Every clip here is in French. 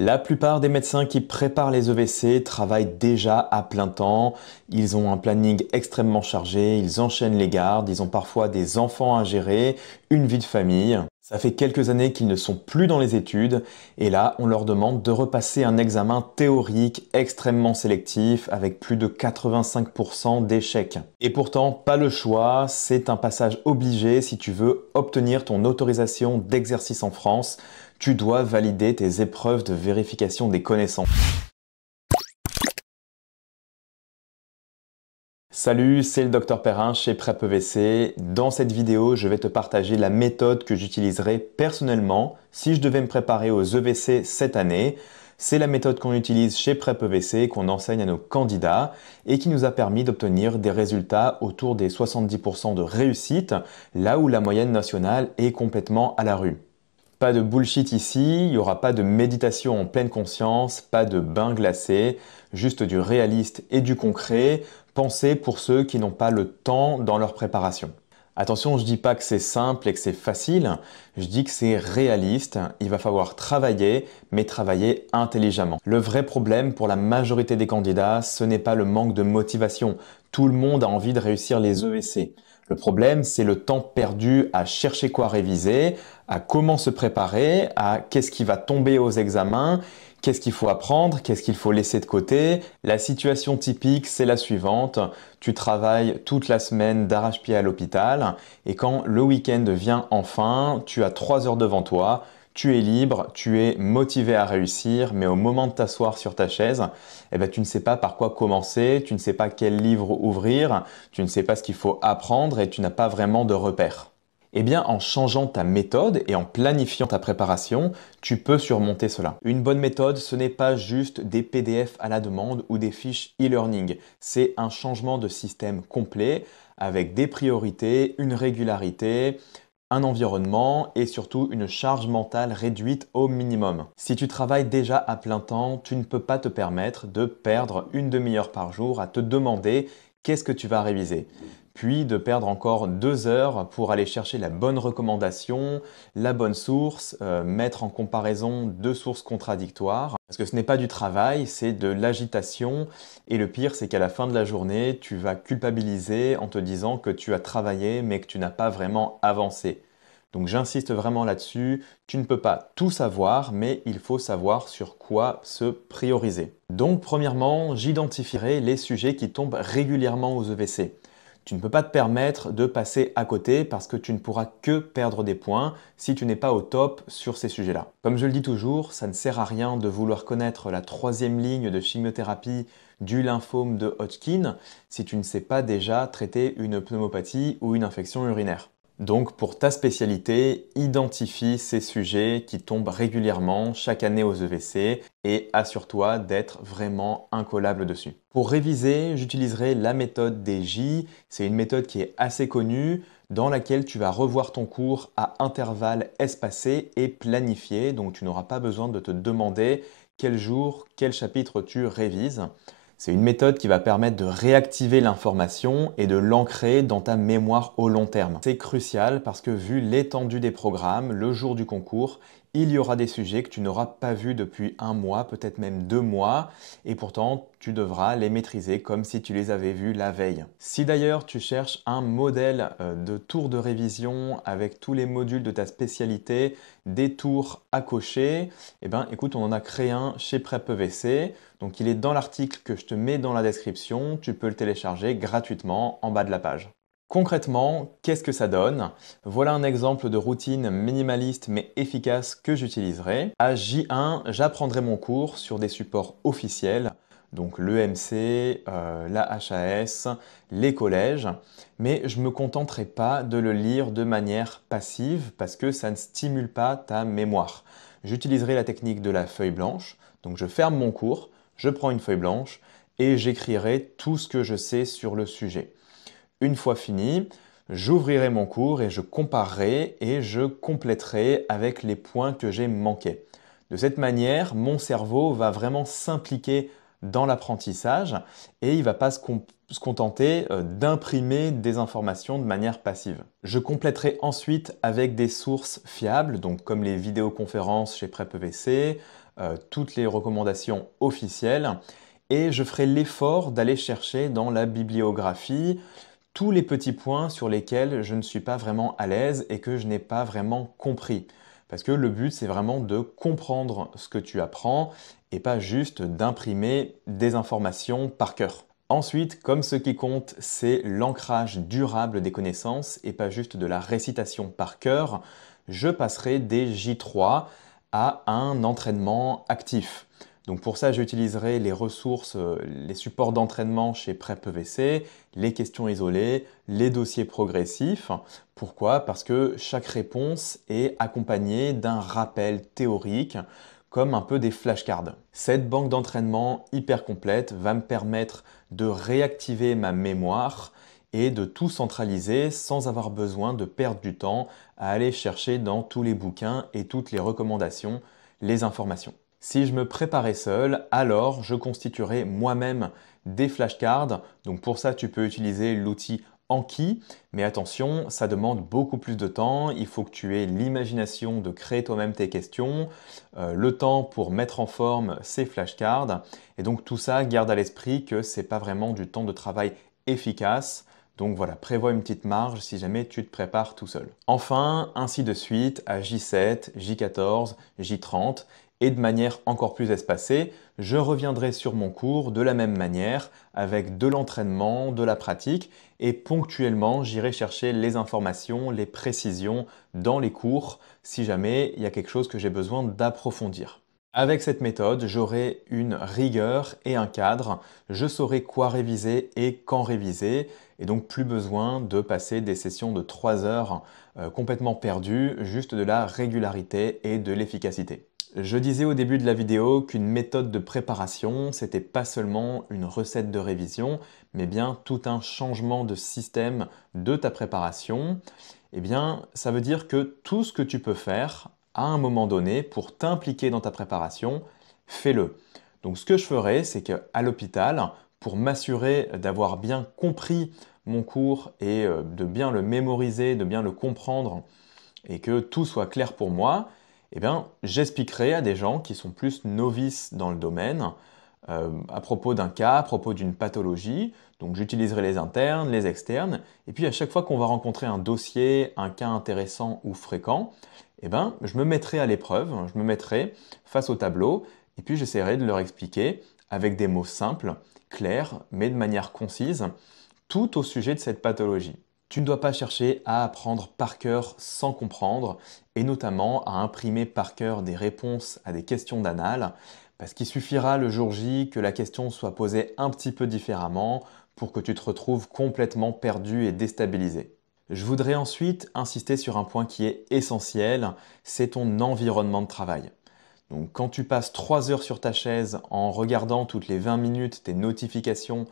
La plupart des médecins qui préparent les EVC travaillent déjà à plein temps. Ils ont un planning extrêmement chargé, ils enchaînent les gardes, ils ont parfois des enfants à gérer, une vie de famille. Ça fait quelques années qu'ils ne sont plus dans les études et là, on leur demande de repasser un examen théorique extrêmement sélectif avec plus de 85% d'échecs. Et pourtant, pas le choix, c'est un passage obligé si tu veux obtenir ton autorisation d'exercice en France. Tu dois valider tes épreuves de vérification des connaissances. Salut, c'est le Dr Perrin chez Prep EVC. Dans cette vidéo, je vais te partager la méthode que j'utiliserai personnellement si je devais me préparer aux EVC cette année. C'est la méthode qu'on utilise chez Prep EVC, qu'on enseigne à nos candidats et qui nous a permis d'obtenir des résultats autour des 70% de réussite, là où la moyenne nationale est complètement à la rue. Pas de bullshit ici, il n'y aura pas de méditation en pleine conscience, pas de bain glacé, juste du réaliste et du concret, pensé pour ceux qui n'ont pas le temps dans leur préparation. Attention, je dis pas que c'est simple et que c'est facile, je dis que c'est réaliste, il va falloir travailler, mais travailler intelligemment. Le vrai problème pour la majorité des candidats, ce n'est pas le manque de motivation. Tout le monde a envie de réussir les EVC. Le problème, c'est le temps perdu à chercher quoi réviser, à comment se préparer, à qu'est-ce qui va tomber aux examens, qu'est-ce qu'il faut apprendre, qu'est-ce qu'il faut laisser de côté. La situation typique, c'est la suivante. Tu travailles toute la semaine d'arrache-pied à l'hôpital et quand le week-end vient enfin, tu as 3 heures devant toi, tu es libre, tu es motivé à réussir, mais au moment de t'asseoir sur ta chaise, tu ne sais pas par quoi commencer, tu ne sais pas quel livre ouvrir, tu ne sais pas ce qu'il faut apprendre et tu n'as pas vraiment de repères. Eh bien, en changeant ta méthode et en planifiant ta préparation, tu peux surmonter cela. Une bonne méthode, ce n'est pas juste des PDF à la demande ou des fiches e-learning. C'est un changement de système complet avec des priorités, une régularité, un environnement et surtout une charge mentale réduite au minimum. Si tu travailles déjà à plein temps, tu ne peux pas te permettre de perdre une demi-heure par jour à te demander qu'est-ce que tu vas réviser. Puis de perdre encore 2 heures pour aller chercher la bonne recommandation, la bonne source, mettre en comparaison deux sources contradictoires. Parce que ce n'est pas du travail, c'est de l'agitation. Et le pire, c'est qu'à la fin de la journée, tu vas culpabiliser en te disant que tu as travaillé mais que tu n'as pas vraiment avancé. Donc j'insiste vraiment là-dessus, tu ne peux pas tout savoir, mais il faut savoir sur quoi se prioriser. Donc premièrement, j'identifierai les sujets qui tombent régulièrement aux EVC. Tu ne peux pas te permettre de passer à côté parce que tu ne pourras que perdre des points si tu n'es pas au top sur ces sujets-là. Comme je le dis toujours, ça ne sert à rien de vouloir connaître la troisième ligne de chimiothérapie du lymphome de Hodgkin si tu ne sais pas déjà traiter une pneumopathie ou une infection urinaire. Donc pour ta spécialité, identifie ces sujets qui tombent régulièrement chaque année aux EVC et assure-toi d'être vraiment incollable dessus. Pour réviser, j'utiliserai la méthode des J. C'est une méthode qui est assez connue dans laquelle tu vas revoir ton cours à intervalles espacés et planifiés. Donc tu n'auras pas besoin de te demander quel jour, quel chapitre tu révises. C'est une méthode qui va permettre de réactiver l'information et de l'ancrer dans ta mémoire au long terme. C'est crucial parce que vu l'étendue des programmes, le jour du concours, il y aura des sujets que tu n'auras pas vus depuis un mois, peut-être même 2 mois, et pourtant tu devras les maîtriser comme si tu les avais vus la veille. Si d'ailleurs tu cherches un modèle de tour de révision avec tous les modules de ta spécialité, des tours à cocher, écoute, on en a créé un chez Prep EVC. Donc il est dans l'article que je te mets dans la description, tu peux le télécharger gratuitement en bas de la page. Concrètement, qu'est-ce que ça donne? Voilà un exemple de routine minimaliste mais efficace que j'utiliserai. À J1, j'apprendrai mon cours sur des supports officiels, donc l'EMC, la HAS, les collèges, mais je ne me contenterai pas de le lire de manière passive parce que ça ne stimule pas ta mémoire. J'utiliserai la technique de la feuille blanche, donc je ferme mon cours, je prends une feuille blanche et j'écrirai tout ce que je sais sur le sujet. Une fois fini, j'ouvrirai mon cours et je comparerai et je compléterai avec les points que j'ai manqués. De cette manière, mon cerveau va vraiment s'impliquer dans l'apprentissage et il ne va pas se contenter d'imprimer des informations de manière passive. Je compléterai ensuite avec des sources fiables, donc comme les vidéoconférences chez Prep EVC, toutes les recommandations officielles et je ferai l'effort d'aller chercher dans la bibliographie tous les petits points sur lesquels je ne suis pas vraiment à l'aise et que je n'ai pas vraiment compris. Parce que le but, c'est vraiment de comprendre ce que tu apprends et pas juste d'imprimer des informations par cœur. Ensuite, comme ce qui compte, c'est l'ancrage durable des connaissances et pas juste de la récitation par cœur, je passerai des J3 à un entraînement actif. Donc pour ça, j'utiliserai les ressources, les supports d'entraînement chez PrepEVC, les questions isolées, les dossiers progressifs. Pourquoi? Parce que chaque réponse est accompagnée d'un rappel théorique, comme un peu des flashcards. Cette banque d'entraînement hyper complète va me permettre de réactiver ma mémoire et de tout centraliser sans avoir besoin de perdre du temps à aller chercher dans tous les bouquins et toutes les recommandations les informations. Si je me préparais seul, alors je constituerais moi-même des flashcards. Donc pour ça, tu peux utiliser l'outil Anki, mais attention, ça demande beaucoup plus de temps. Il faut que tu aies l'imagination de créer toi-même tes questions, le temps pour mettre en forme ces flashcards. Et donc tout ça, garde à l'esprit que ce n'est pas vraiment du temps de travail efficace. Donc voilà, prévois une petite marge si jamais tu te prépares tout seul. Enfin, ainsi de suite à J7, J14, J30 et de manière encore plus espacée, je reviendrai sur mon cours de la même manière avec de l'entraînement, de la pratique et ponctuellement j'irai chercher les informations, les précisions dans les cours si jamais il y a quelque chose que j'ai besoin d'approfondir. Avec cette méthode, j'aurai une rigueur et un cadre, je saurai quoi réviser et quand réviser et donc plus besoin de passer des sessions de 3 heures complètement perdues, juste de la régularité et de l'efficacité. Je disais au début de la vidéo qu'une méthode de préparation, c'était pas seulement une recette de révision, mais bien tout un changement de système de ta préparation. Eh bien, ça veut dire que tout ce que tu peux faire à un moment donné pour t'impliquer dans ta préparation, fais-le. Donc ce que je ferai, c'est qu'à l'hôpital, pour m'assurer d'avoir bien compris mon cours et de bien le mémoriser, de bien le comprendre et que tout soit clair pour moi, eh bien, j'expliquerai à des gens qui sont plus novices dans le domaine à propos d'un cas, à propos d'une pathologie. Donc j'utiliserai les internes, les externes. Et puis à chaque fois qu'on va rencontrer un dossier, un cas intéressant ou fréquent, eh ben, je me mettrai à l'épreuve, je me mettrai face au tableau et puis j'essaierai de leur expliquer avec des mots simples, clairs, mais de manière concise, tout au sujet de cette pathologie. Tu ne dois pas chercher à apprendre par cœur sans comprendre, et notamment à imprimer par cœur des réponses à des questions d'anal, parce qu'il suffira le jour J que la question soit posée un petit peu différemment pour que tu te retrouves complètement perdu et déstabilisé. Je voudrais ensuite insister sur un point qui est essentiel, c'est ton environnement de travail. Donc quand tu passes 3 heures sur ta chaise en regardant toutes les 20 minutes tes notifications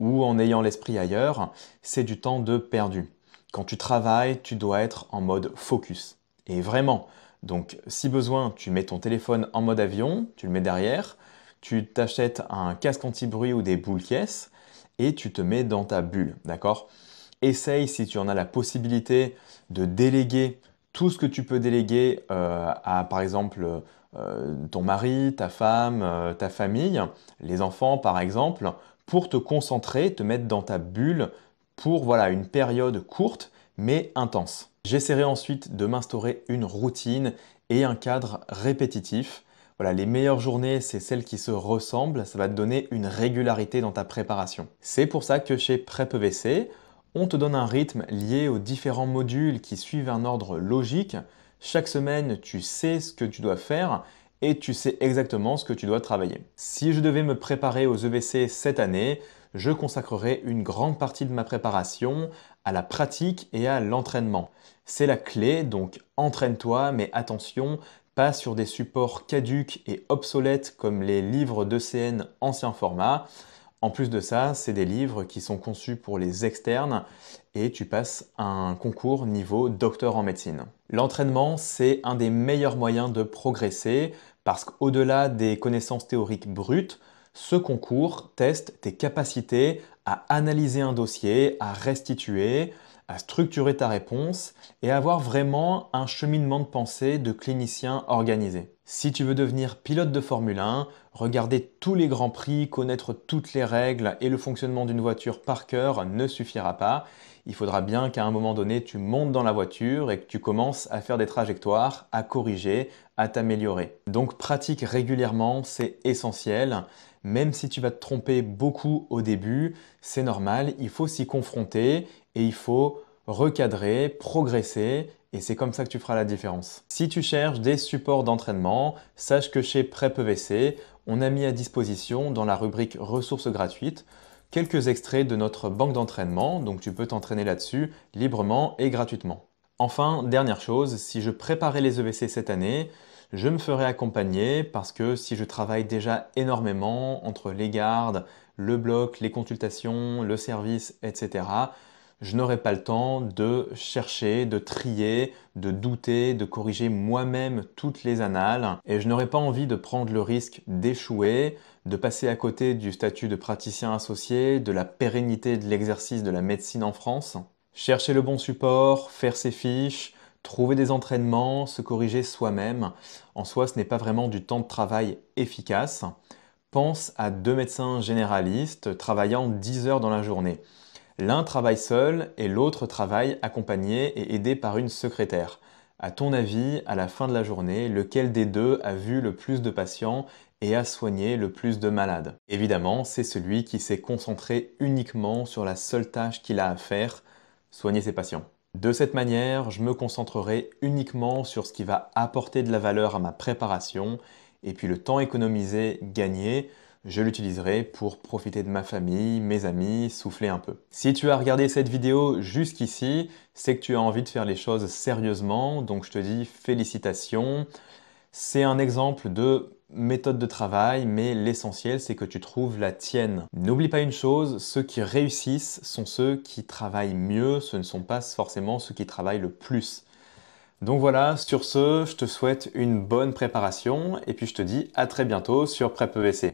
ou en ayant l'esprit ailleurs, c'est du temps de perdu. Quand tu travailles, tu dois être en mode focus. Et vraiment, donc si besoin, tu mets ton téléphone en mode avion, tu le mets derrière, tu t'achètes un casque anti-bruit ou des boules caisses et tu te mets dans ta bulle, d'accord? Essaye, si tu en as la possibilité, de déléguer tout ce que tu peux déléguer à, par exemple, ton mari, ta femme, ta famille, les enfants, par exemple, pour te concentrer, te mettre dans ta bulle pour voilà, une période courte mais intense. J'essaierai ensuite de m'instaurer une routine et un cadre répétitif. Voilà, les meilleures journées, c'est celles qui se ressemblent, ça va te donner une régularité dans ta préparation. C'est pour ça que chez PrepEVC, on te donne un rythme lié aux différents modules qui suivent un ordre logique. Chaque semaine, tu sais ce que tu dois faire et tu sais exactement ce que tu dois travailler. Si je devais me préparer aux EVC cette année, je consacrerai une grande partie de ma préparation à la pratique et à l'entraînement. C'est la clé, donc entraîne-toi, mais attention, pas sur des supports caducs et obsolètes comme les livres d'ECN ancien format. En plus de ça, c'est des livres qui sont conçus pour les externes et tu passes un concours niveau docteur en médecine. L'entraînement, c'est un des meilleurs moyens de progresser parce qu'au-delà des connaissances théoriques brutes, ce concours teste tes capacités à analyser un dossier, à restituer, à structurer ta réponse et à avoir vraiment un cheminement de pensée de clinicien organisé. Si tu veux devenir pilote de Formule 1, regarder tous les grands prix, connaître toutes les règles et le fonctionnement d'une voiture par cœur ne suffira pas. Il faudra bien qu'à un moment donné, tu montes dans la voiture et que tu commences à faire des trajectoires, à corriger, à t'améliorer. Donc pratique régulièrement, c'est essentiel. Même si tu vas te tromper beaucoup au début, c'est normal, il faut s'y confronter et il faut recadrer, progresser, et c'est comme ça que tu feras la différence. Si tu cherches des supports d'entraînement, sache que chez PrepEVC, on a mis à disposition dans la rubrique ressources gratuites quelques extraits de notre banque d'entraînement, donc tu peux t'entraîner là-dessus librement et gratuitement. Enfin, dernière chose, si je préparais les EVC cette année, je me ferai accompagner parce que si je travaille déjà énormément entre les gardes, le bloc, les consultations, le service, etc., je n'aurai pas le temps de chercher, de trier, de douter, de corriger moi-même toutes les annales et je n'aurai pas envie de prendre le risque d'échouer, de passer à côté du statut de praticien associé, de la pérennité de l'exercice de la médecine en France. Chercher le bon support, faire ses fiches, trouver des entraînements, se corriger soi-même, en soi ce n'est pas vraiment du temps de travail efficace. Pense à deux médecins généralistes travaillant 10 heures dans la journée. L'un travaille seul et l'autre travaille accompagné et aidé par une secrétaire. À ton avis, à la fin de la journée, lequel des deux a vu le plus de patients et a soigné le plus de malades? Évidemment, c'est celui qui s'est concentré uniquement sur la seule tâche qu'il a à faire, soigner ses patients. De cette manière, je me concentrerai uniquement sur ce qui va apporter de la valeur à ma préparation et puis le temps économisé, gagné, je l'utiliserai pour profiter de ma famille, mes amis, souffler un peu. Si tu as regardé cette vidéo jusqu'ici, c'est que tu as envie de faire les choses sérieusement, donc je te dis félicitations. C'est un exemple de méthode de travail, mais l'essentiel c'est que tu trouves la tienne. N'oublie pas une chose, ceux qui réussissent sont ceux qui travaillent mieux, ce ne sont pas forcément ceux qui travaillent le plus. Donc voilà, sur ce, je te souhaite une bonne préparation et puis je te dis à très bientôt sur PrepEVC.